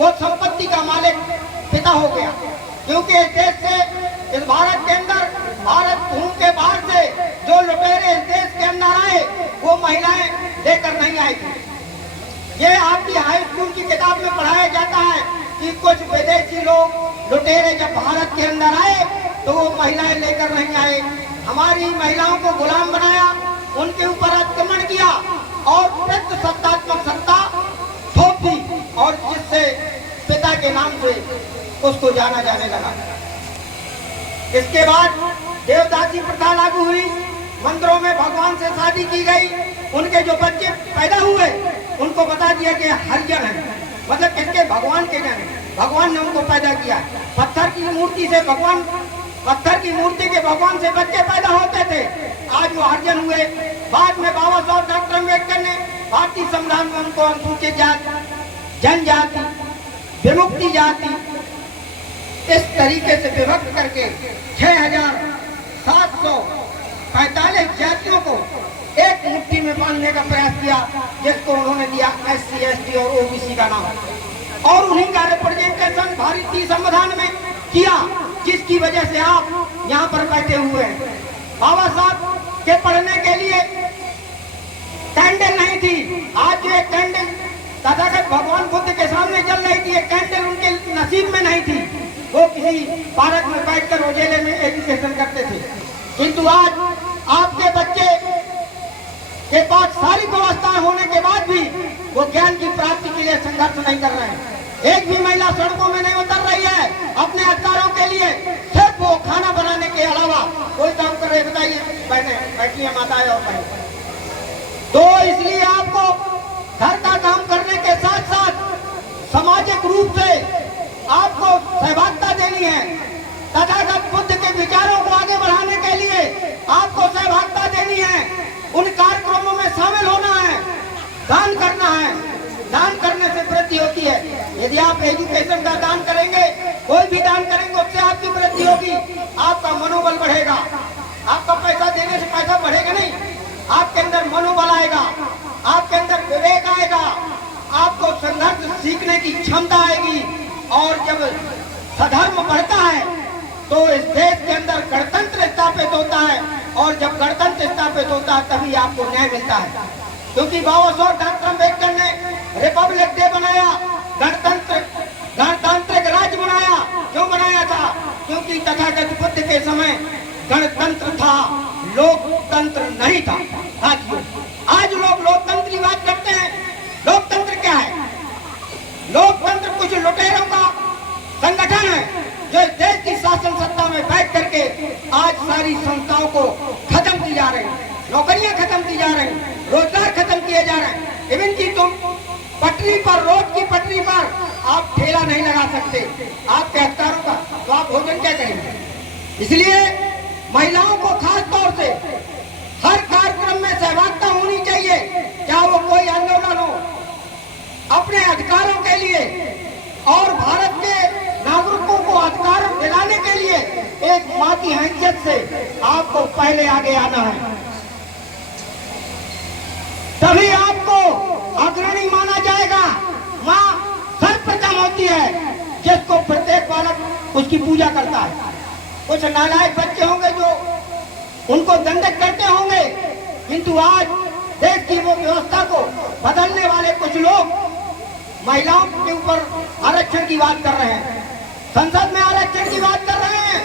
वो संपत्ति का मालिक पिता हो गया, क्योंकि इस देश से, इस भारत के अंदर, भारत भूमि के बाहर से जो लुटेरे इस देश के अंदर आए वो महिलाएं लेकर नहीं आई थी। ये आपकी हाई स्कूल की किताब में पढ़ाया जाता है कि कुछ विदेशी लोग लुटेरे जब भारत के अंदर आए तो वो महिलाएं लेकर नहीं आए, हमारी महिलाओं को गुलाम बनाया, उनके ऊपर आक्रमण किया और सत्तात्मक सत्ता थोप दी, और जिससे पिता के नाम से उसको जाना जाने लगा। इसके बाद देवदासी प्रथा लागू हुई, मंदिरों में भगवान से शादी की गई, उनके जो बच्चे पैदा हुए उनको बता दिया कि हरिजन है, मतलब किसके, भगवान के जन, भगवान ने उनको पैदा किया। पत्थर की मूर्ति से भगवान, पत्थर की मूर्ति के भगवान से बच्चे पैदा होते थे, आज वो हरिजन हुए। बाद में बाबा साहब डॉक्टर अम्बेडकर ने भारतीय संविधान में उनको अनुसूचित जाति, जनजाति, विमुक्ति जाति इस तरीके से विभक्त करके 6,745 जातियों को एक मुट्ठी में बांधने का प्रयास किया, जिसको उन्होंने दिया SC, ST और OBC का नाम, और उन्हीं का रिप्रेजेंटेशन भारतीय संविधान में किया, जिसकी वजह से आप यहाँ पर बैठे हुए हैं। बाबा साहब के पढ़ने के लिए कैंडल नहीं थी, आज जो एक कैंडल तथागत भगवान बुद्ध के सामने जल रही थी, एक कैंडल उनके नसीब में नहीं थी, वो किसी पार्क में बैठकर उजेले में एजुकेशन करते थे। किंतु आज आपके बच्चे के पास सारी व्यवस्थाएं होने के बाद भी वो ज्ञान की प्राप्ति के लिए संघर्ष नहीं कर रहे हैं। एक भी महिला सड़कों में नहीं उतर रही है अपने अधिकारों के लिए, सिर्फ वो खाना बनाने के अलावा कोई काम कर रहे। बताइए बहने बैठी है, माताएं और बहन, तो इसलिए आपको घर का काम करने के साथ साथ सामाजिक रूप से आपको सहभागिता देनी है। तथागत बुद्ध के विचारों को आगे बढ़ाने के लिए आपको सहभागिता देनी है, उन कार्यक्रमों में शामिल होना है, दान करना है। दान करने से वृद्धि होती है। यदि आप एजुकेशन का दान करेंगे, कोई भी दान करेंगे, उससे आपकी वृद्धि होगी, आपका मनोबल बढ़ेगा। आपका पैसा देने से पैसा बढ़ेगा नहीं, आपके अंदर मनोबल आएगा, आपके अंदर विवेक आएगा, आपको संघर्ष सीखने की क्षमता आएगी, और जब सधर्म बढ़ता है तो इस देश के अंदर गणतंत्र स्थापित होता है, और जब गणतंत्र स्थापित होता है तभी आपको न्याय मिलता है। क्योंकि बाबा साहब डॉक्टर अम्बेडकर ने रिपब्लिक डे बनाया, गणतांत्रिक राज्य बनाया। क्यों बनाया था? क्योंकि तथागत बुद्ध के समय गणतंत्र था, लोकतंत्र नहीं था। आज लोग लोकतंत्र की बात करते हैं। लोकतंत्र क्या है? लोकतंत्र कुछ लुटेरों का संगठन है जो इस देश की शासन सत्ता में बैठ करके आज सारी संस्थाओं को खत्म की जा रही, नौकरियां खत्म की जा रही, रोजगार खत्म किए जा रहे हैं। इवन की तुम पटरी पर, रोड की पटरी पर आप ठेला नहीं लगा सकते आपके अधिकारों का, तो आप भोजन क्या करेंगे? इसलिए महिलाओं को खास तौर से हर कार्यक्रम में सहभागिता होनी चाहिए, चाहे वो कोई आंदोलन हो, अपने अधिकारों के लिए और भारत के नागरिकों को अधिकार दिलाने के लिए एक मां की हैसियत से आपको पहले आगे आना है, तभी आपको अग्रणी माना जाएगा। मां सर्वप्रथम होती है जिसको प्रत्येक बालक उसकी पूजा करता है। कुछ नालायक बच्चे होंगे जो उनको दंडित करते होंगे, किंतु आज देश की वो व्यवस्था को बदलने वाले कुछ लोग महिलाओं के ऊपर आरक्षण की बात कर रहे हैं, संसद में आरक्षण की बात कर रहे हैं।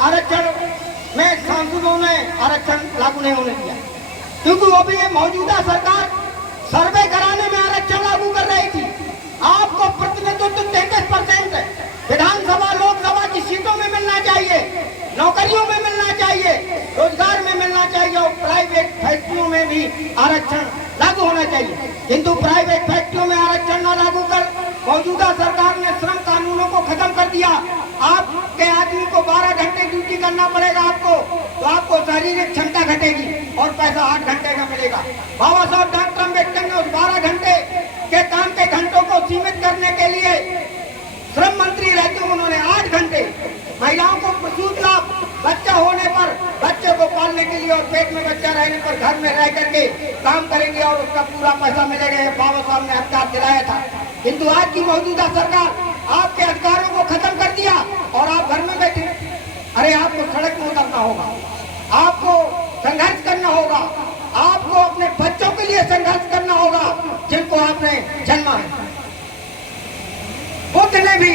आरक्षण में सांसदों में आरक्षण लागू नहीं होने दिया, क्योंकि वो भी ये मौजूदा सरकार सर्वे कराने में आरक्षण लागू कर रही थी। आपको प्रतिनिधित्व 33% विधानसभा लोकसभा की सीटों में मिलना चाहिए, नौकरियों में मिलना चाहिए, रोजगार में मिलना चाहिए, और प्राइवेट फैक्ट्रियों में भी आरक्षण लागू होना चाहिए। किंतु प्राइवेट फैक्ट्रियों में आरक्षण न लागू कर मौजूदा सरकार ने श्रम कानूनों को खत्म कर दिया। आपके आदमी को 12 घंटे ड्यूटी करना पड़ेगा आपको, तो आपको शारीरिक क्षमता घटेगी और पैसा 8 घंटे का मिलेगा। बाबा साहब डॉक्टर अम्बेडकर ने उस 12 घंटे के काम के घंटों को सीमित करने के लिए श्रम मंत्री रहते उन्होंने 8 घंटे महिलाओं को प्रसूति लाभ, बच्चा होने पर बच्चे को पालने होने के लिए और पेट में बच्चा रहने पर घर में रह करके काम करेंगे और उसका पूरा पैसा मिलेगा। ये बाबा साहब ने अधिकार दिलाया था, किंतु आज की मौजूदा सरकार आपके अधिकारों को खत्म कर दिया और आप घर में बैठे। अरे आपको सड़क में उतरना होगा, आपको संघर्ष करना होगा, आपको अपने बच्चों के लिए संघर्ष करना होगा जिनको आपने जन्मा है। बुद्ध ने भी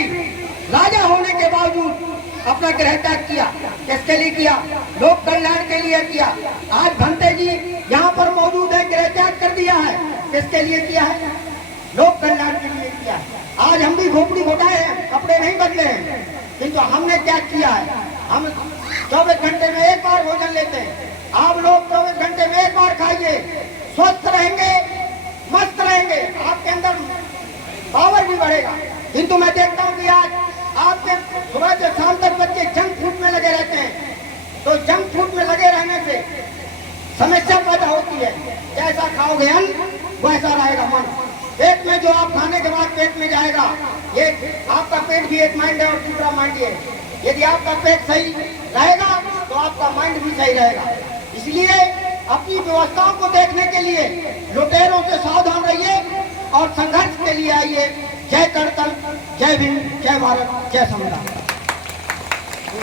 राजा होने के बावजूद अपना गृह त्याग किया। किसके लिए किया? लोक कल्याण के लिए किया। आज भंते जी यहाँ पर मौजूद है, गृह त्याग कर दिया है। किसके लिए किया है? लोक कल्याण के लिए किया है। आज हम भी खोपड़ी घोटाए हैं, कपड़े नहीं बदले हैं, किंतु हमने क्या किया है? हम 24 घंटे में एक बार भोजन लेते हैं। आप लोग 24 घंटे में एक बार खाइए, स्वस्थ रहेंगे, मस्त रहेंगे, आपके अंदर पावर भी बढ़ेगा। किंतु मैं देखता हूँ कि आज आपके सुबह से शाम तक बच्चे जंक फूड में लगे रहते हैं। तो जंक फूड में लगे रहने से समस्या पैदा होती है। जैसा खाओगे अन्न वैसा रहेगा मन। पेट में जो आप खाने के बाद पेट में जाएगा, ये आपका पेट भी एक माइंड है और दूसरा माइंड है। यदि आपका पेट सही रहेगा तो आपका माइंड भी सही रहेगा। इसलिए अपनी व्यवस्थाओं को देखने के लिए लुटेरों से सावधान रहिए और संघर्ष के लिए आइए। जय करतल, जय भीम, जय भारत, जय संविधान।